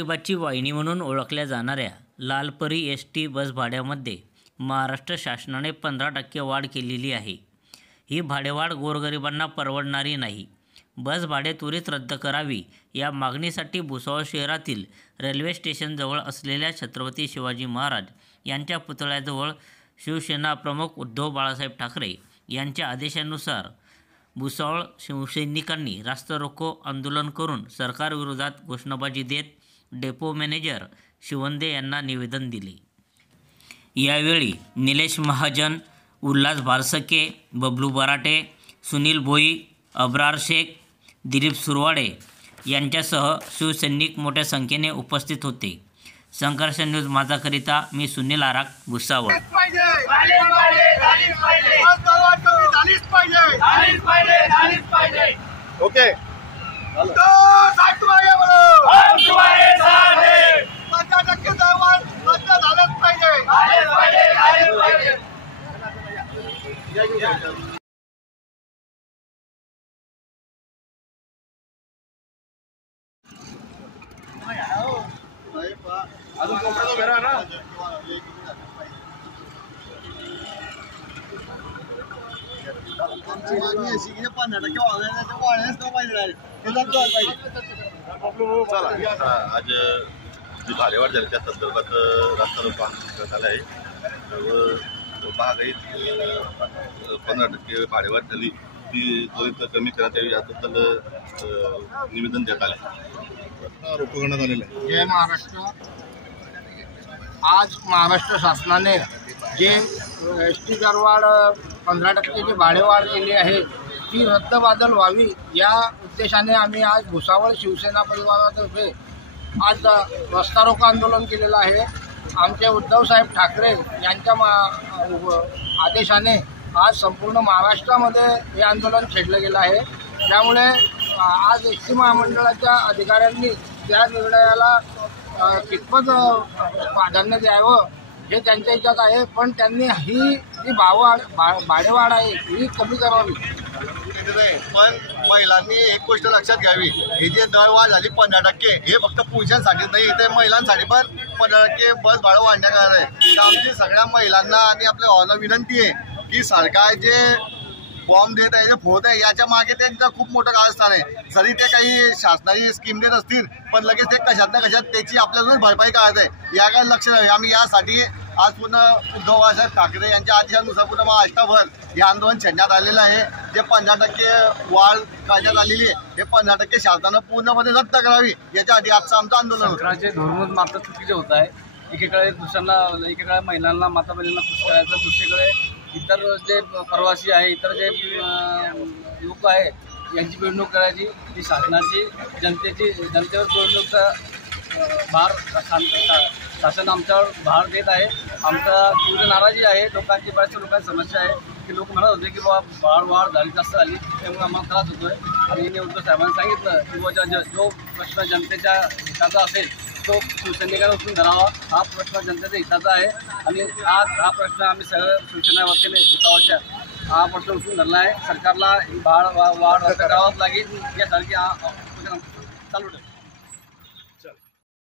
गोरगरिबाची वाहिनी म्हणून ओळखल्या जाणाऱ्या लालपरी एस.टी. बस भाड्यामध्ये महाराष्ट्र शासनाने 15% वाढ केलेली आहे। ही भाडेवाढ गोरगरिबांना परवडणारी नाही। बस भाडे त्वरित रद्द करावी या मागणीसाठी भुसावळ शहरातील रेल्वे स्टेशनजवळ असलेल्या छत्रपती शिवाजी महाराज यांच्या पुतळ्याजवळ शिवसेना प्रमुख उद्धव बाळासाहेब ठाकरे यांच्या आदेशानुसार भुसावळ शिवसैनिकांनी रास्ता रोको आंदोलन करून सरकारविरोधात घोषणाबाजी देत डेपो मॅनेजर शिवंदे यांना निवेदन दिले। यावेळी निलेश महाजन, उल्हास बारसके, बबलू बराटे, सुनील भोई, अब्रार शेख, दिलीप सुरवाडे यांच्यासह शिवसैनिक मोठ्या संख्येने उपस्थित होते। संघर्ष न्यूज माझाकरिता मी सुनील आराक, भुसावळ। ओके आज जी भाडेवाढ झाली त्या संदर्भात रास्ता रोको आंदोलन करण्यात आलं आहे। महागाईत 15% भाडेवाढ झाली ती त्वरित कमी करण्यात यावी याबद्दल निवेदन देण्यात आले। रोको करण्यात आलेलं आहे। जय महाराष्ट्र। आज महाराष्ट्र शासनाने जे एस.टी. दरवाढ 15% भाडेवाढ केली आहे ती रद्दबातल व्हावी या उद्देशाने आम्ही आज भुसावळ शिवसेना परिवारातर्फे आज रस्ता रोको आंदोलन केलेलं आहे। आमचे उद्धवसाहेब ठाकरे यांच्या आदेशाने आज संपूर्ण महाराष्ट्रामध्ये हे आंदोलन छेडलं गेलं आहे। त्यामुळे आज एस.टी. महामंडळाच्या अधिकाऱ्यांनी त्या निर्णयाला कितपत प्राधान्य द्यावं हे त्यांच्या ह्याच्यात आहे, पण त्यांनी ही जी भाडेवाढ आहे ही कमी करावी। पण महिलांनी एक गोष्ट लक्षात घ्यावी, हे जे दरवाढ झाली 15% हे फक्त पुरुषांसाठी नाही, ते महिलांसाठी पण 15% बस भाडं वाढण्यात आलं आहे। तर आमची सगळ्या महिलांना आणि आपल्या भावांना विनंती आहे की सरकार जे फॉर्म देत आहे, जे फोत आहे, याच्या मागे त्यांचं खूप मोठं कारस्थान आहे। जरी ते काही शासनाची स्कीम देत असतील पण लगेच ते कशात ना कशात त्याची आपल्याला भरपाई करत आहे, याकडे लक्ष द्यावे। आम्ही यासाठी आज पुन्हा उद्धव बाळासाहेब ठाकरे यांच्या आदेशानुसार पुन्हा महाराष्ट्रभर हे आंदोलन छेडण्यात आलेलं आहे। जे 15% वाढ करण्यात आलेली आहे हे 15% शासनानं पूर्णपणे रद्द करावी याच्यासाठी आजचं आमचं आंदोलन होतं। सरकारचे धोरण मात्र चुकीचे होत आहे। एकीकडे महिलांना, माता बहिणींना खुश करायचं, दुसरीकडे इतर जे प्रवासी आहे, इतर जे लोक आहे यांची पिळवणूक करायची, ती शासनाची जनतेवर पिळवणूकचा भार शासन आमच्यावर भार देत आहे। आमचा तीव्र नाराजी आहे। लोकांची, बऱ्याचशा लोकांची समस्या आहे की लोक म्हणत होते की बाबा वाढ झाली, जास्त झाली, त्यामुळे आम्हाला त्रास होतोय। आणि उद्धव साहेबांनी सांगितलं की जो प्रश्न जनतेच्या हिताचा असेल तो शिवसैनिकांना उचलून धरावा। हा प्रश्न जनतेच्या हिताचा आहे आणि आज हा प्रश्न आम्ही सगळं शिवसेना वतीने भुसावळच्या हा प्रश्न उचलून धरला आहे। सरकारला वाढ रद्द करावाच लागेल यासारखी चालू ठेवतो।